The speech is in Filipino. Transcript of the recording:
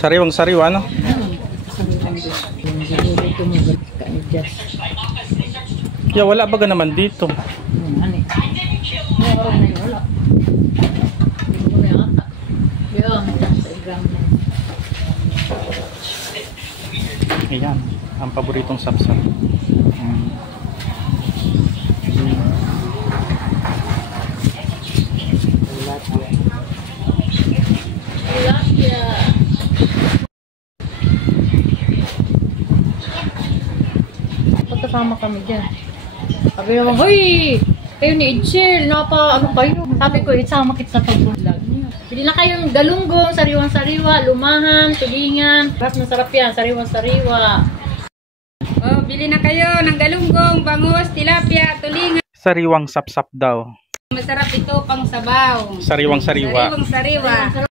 Sariwang sariwa, no? Yeah, wala baga naman dito. Ayan, ang paboritong sapsap. Pagkasama kami dyan. Sabi naman, hoy! Kayo ni Edshel, ano kayo? Sabi ko, isama kita sa vlog niyo. Bili na kayong galunggong, sariwang-sariwa, lumahan, tulingan. Sarap yan, sariwang-sariwa. Oh, bili na kayo ng galunggong, bangus, tilapia, tulingan. Sariwang sapsap daw. Masarap ito pang sabaw. Sariwang sariwa. Sariwang sariwa.